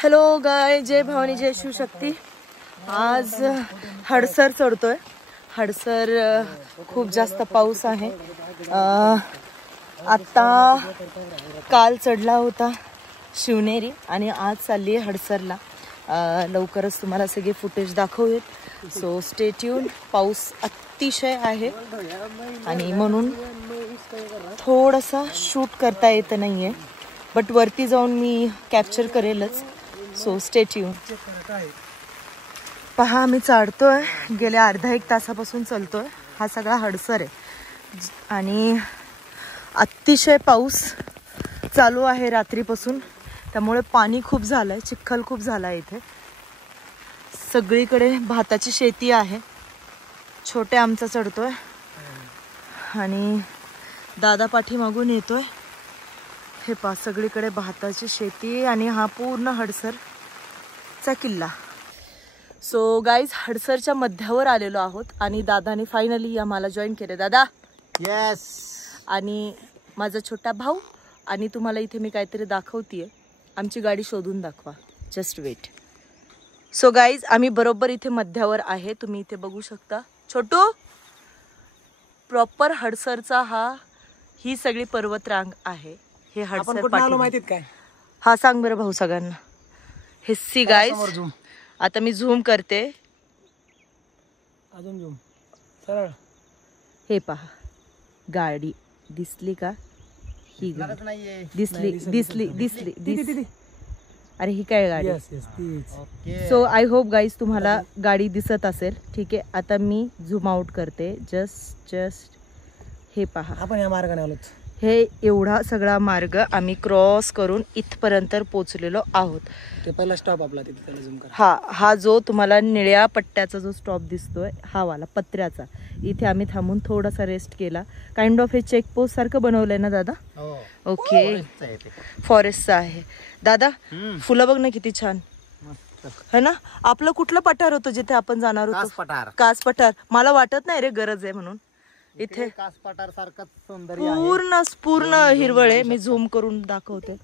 Hello गाय, जय भवानी, जय शिवशक्ती। आज हडसर चढतोय। हडसर खूप जास्त पाऊस आहे। आता काल चढला होता शिवनेरी आणि आज चालली आहे हडसरला। लवकरच तुम्हाला सगळे फुटेज दाखवूयात, सो स्टे ट्यून। पाऊस अतिशय आहे आणि म्हणून थोडासा शूट करता येत नाहीये, बट वरती जाऊन मी कॅप्चर करेलच, सो स्टे ट्यून। पहा, आम्ही चढतोय, गेल्या अर्धा एक तासापासून चलतोय। हा सगळा हडसर आहे आणि अतिशय पाऊस चालू आहे रात्रीपासून, त्यामुळे पाणी खूप झालंय, चिखल खूप झालाय इथे। सगळीकडे भाताची शेती आहे। छोटे आमचा चढतोय आणि दादा पाठीमागून येतोय। हे पहा, सगळीकडे भाताची शेती आणि हा पूर्ण हडसरचा किल्ला। सो गाईज, हडसरच्या मध्यावर आलेलो आहोत आणि दादाने फायनली आम्हाला जॉईन केले। दादा येस। आणि माझा छोटा भाऊ, आणि तुम्हाला इथे मी काहीतरी दाखवतीये, आमची गाडी शोधून दाखवा, जस्ट वेट। सो गाईज, आम्ही बरोबर इथे मध्यावर आहे, तुम्ही इथे बघू शकता। छोटू, प्रॉपर हडसरचा ही सगळी पर्वतरांग आहे। हे हडसर माहितीत काय? हा, सांग बरं भाऊ सगळ्यांना। हे सी गाईज, आता मी झूम करते, अजून झूम सरळ। हे पहा, गाडी दिसली का? ही गाडी दिसली दिसली दिसली दिसली। अरे ही काय गाडी? सो आय होप गाईज तुम्हाला गाडी दिसत असेल। ठीक आहे, आता मी झूम आउट करते, जस्ट हे पहा, आपण या मार्गाने आलोत। हे एवढा सगळा मार्ग आम्ही क्रॉस करून इथपर्यंत पोहोचलेलो आहोत। ते पहिला स्टॉप आपला तिथे, त्याला झूम करा। हा जो तुम्हाला निळ्या पट्ट्याचा जो स्टॉप दिसतोय, हा वाला पत्र्याचा, इथे आम्ही थांबून थोडासा रेस्ट केला। काइंड ऑफ हे चेक पोस्ट सारखं बनवलंय ना दादा? ओके, फॉरेस्टचा आहे दादा। फुलं बघ ना किती छान है ना। आपलं कुठलं पठार होतं जिथे आपण जाणार होतो? कास पठार। मला वाटत नाही रे गरज आहे म्हणून, इथे कास पठार सारखं सौंदर्य आहे। पूर्ण हिरवळ आहे। मी झूम करून दाखवते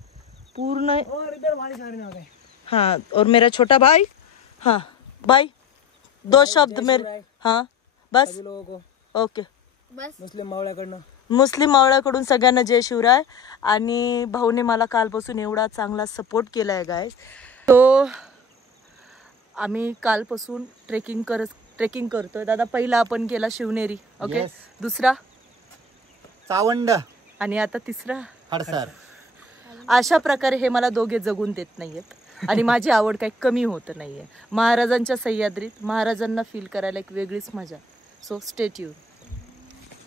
पूर्ण। हाँ, और मेरा छोटा भाई। हाँ भाई, 2 शब्द मेरे। हाँ बस, ओके। मुस्लिम मावळ्याकडून सगळ्यांना जय शिवराय। आणि भाऊने मला कालपासून एवढा चांगला सपोर्ट केलाय गाइस। तो आम्ही कालपासून ट्रेकिंग करतोय दादा। पहिला आपण केला शिवनेरी, ओके, दुसरा चावंड आणि आता तिसरा हडसर। अशा प्रकारे हे मला दोघे जगून देत नाहीयेत आणि माझी आवड काही कमी होत नाहीये। महाराजांच्या सह्याद्रीत महाराजांना फील करायला एक वेगळीच मजा। सो स्टे ट्यून,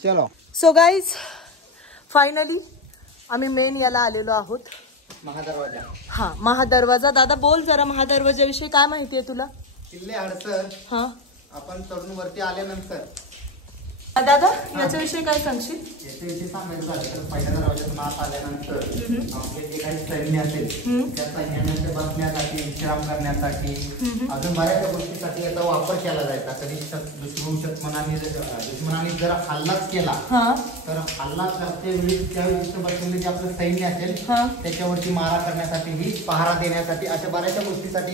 चलो। सो गाईज, फायनली आम्ही मेन याला आलेलो आहोत, महादरवाजा। हा, महादरवाजा। दादा बोल जरा, महादरवाजाविषयी काय माहिती आहे तुला? किल्ले हडसर हा, आपण चढून वरती आल्यानंतर दादा याच्याविषयी काय सांगशील? याच्याविषयी सांगायचं झालं तर पहिल्या दरवाज्यात आत आल्यानंतर आपले जे काही सैन्य असेल त्या सैन्याने बसण्यासाठी, विश्राम करण्यासाठी, अजून बऱ्याचशा गोष्टीसाठी याचा वापर केला जायचा। कधी दुश्मनाने जर हल्लाच केला तर हल्ला करते वेळी त्यावेळी बसलेले जे आपलं सैन्य असेल त्याच्यावरती मारा करण्यासाठी, पहारा देण्यासाठी, अशा बऱ्याचशा गोष्टीसाठी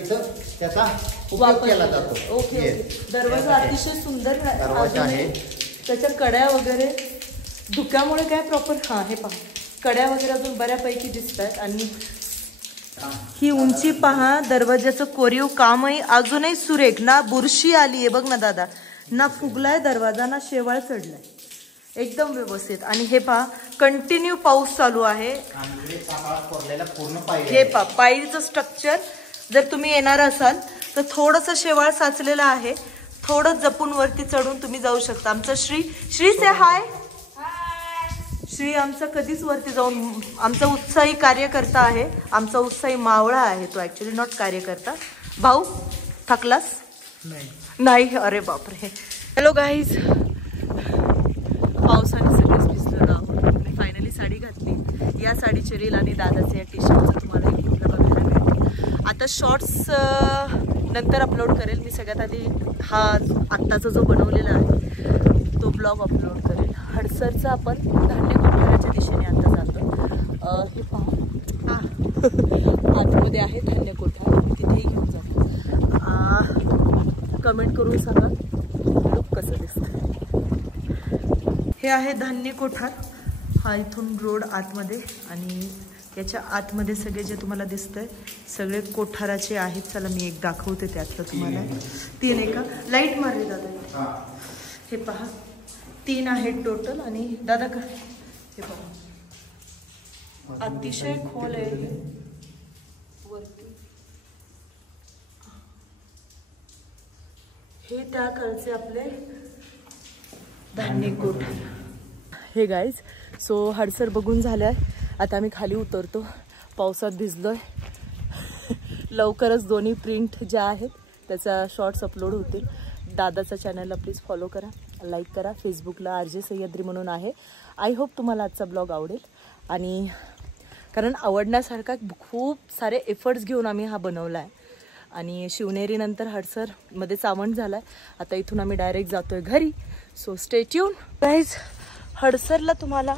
त्याचा उपयोग केला जातो। ओके, दरवाजा अतिशय सुंदर दरवाजा आहे। त्याच्या कड्या वगैरे धुक्यामुळे काय प्रॉपर, हा हे पहा, कड्या वगैरे अजून बऱ्यापैकी दिसत आहेत। आणि ही उंची पहा, दरवाजाचं कोरीव कामही अजूनही सुरेख, ना बुरशी आली आहे बघ ना दादा, ना फुगलाय दरवाजा, ना शेवाळ चढलाय, एकदम व्यवस्थित। आणि हे पहा, कंटिन्यू पाऊस चालू आहे। हे पहा, पायरीचं स्ट्रक्चर, जर तुम्ही येणार असाल तर थोडंसं शेवाळ साचलेलं आहे, थोडं जपून वरती चढून तुम्ही जाऊ शकता। आमचा श्री से हाय। श्री आमचा कधीच वरती जाऊन, आमचा उत्साही कार्यकर्ता आहे, आमचा उत्साही मावळा आहे तो, ऍक्च्युली नॉट कार्यकर्ता। भाऊ थकलास? नाही, अरे बापरे। हॅलो गाईज, पावसाने सगळेच भिजलेलो आहोत। मी फायनली साडी घातली, या साडीचे रील आणि दादाचे या टी शर्टचं तुम्हाला एक कुठलं बघायला मिळते। आता शॉर्ट्स नंतर अपलोड करेल मी। सगळ्यात आधी हा आत्ताचा जो बनवलेला आहे तो ब्लॉग अपलोड करेल। हडसरचा आपण धान्य कोठाराच्या दिशेने आता जातो। हे पहा, आतमध्ये आहे धान्य कोठार। करून सांगा लुक कसं दिसतं. हे आहे धान्य कोठार. हा इथून रोड आतमध्ये आणि याच्या आतमध्ये सगळे जे तुम्हाला दिसतंय सगळे कोठाराचे आहेत. चला मी एक दाखवते त्यातलं तुम्हाला. 3 आहे का? लाईट मारली दादा. हे पहा 3 आहेत टोटल. आणि दादा का हे पहा अतिशय खोल आहे वरती. हे त्या काळचे आपले धान्य कोठार. हे गाईज सो हडसर बघून झालाय. आता आम्ही खाली उतरतो. पावसात भिजलोय. लवकरच दोन्ही प्रिंट ज्या आहेत त्याचा शॉर्ट्स अपलोड होतील. दादाचा चॅनलला प्लीज फॉलो करा, लाईक करा. फेसबुकला RJ सह्याद्री म्हणून आहे. आय होप तुम्हाला आजचा ब्लॉग आवडेल. आणि कारण आवडण्यासारखा खूप सारे एफर्ट्स घेऊन आम्ही हा बनवला आहे. आणि शिवनेरीनंतर हडसरमध्ये चावंड झाला आहे. आता इथून आम्ही डायरेक्ट जातोय घरी. So stay tune guys. हडसरला तुम्हाला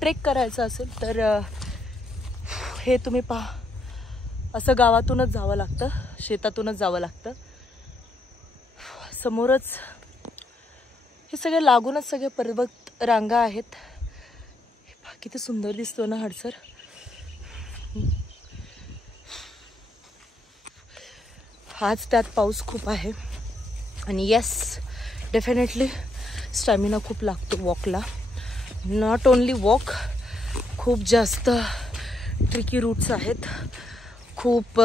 ट्रेक करायचं असेल तर हे तुम्ही पहा असं गावातूनच जावं लागतं, शेतातूनच जावं लागतं. समोरच हे सगळे लागूनच सगळे पर्वत रांगा आहेत. हे पहा किती सुंदर दिसतो ना हडसर. आज त्यात पाऊस खूप आहे. आणि येस डेफिनेटली स्टॅमिना खूप लागतो वॉकला. नॉट ओनली वॉक, खूप जास्त ट्रिकी रूट्स आहेत. खूप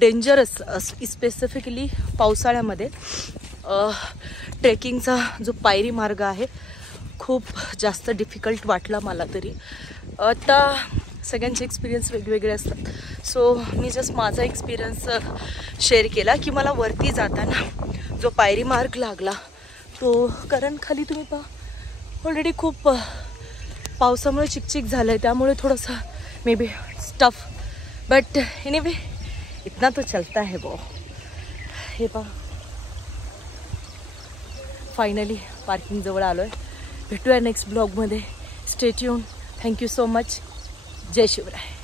डेंजरस स्पेसिफिकली पावसाळ्यामध्ये ट्रेकिंगचा जो पायरी मार्ग आहे खूप जास्त डिफिकल्ट वाटला मला तरी. आता सगळ्यांचे एक्सपिरियन्स वेगवेगळे असतात. सो मी जस्ट माझा एक्सपिरियन्स शेअर केला की मला वरती जाताना जो पायरी मार्ग लागला तो, कारण खाली तुम्ही पहा ऑलरेडी खूप पावसामुळे चिकचिक झालं आहे, त्यामुळे थोडंसं may be tough, but anyway इतना तो चलता है वो. हे पहा फायनली पार्किंग जवळ आलो आहे. भेटूया नेक्स्ट ब्लॉगमध्ये. Stay tune. Thank you so much. जय शिवराय.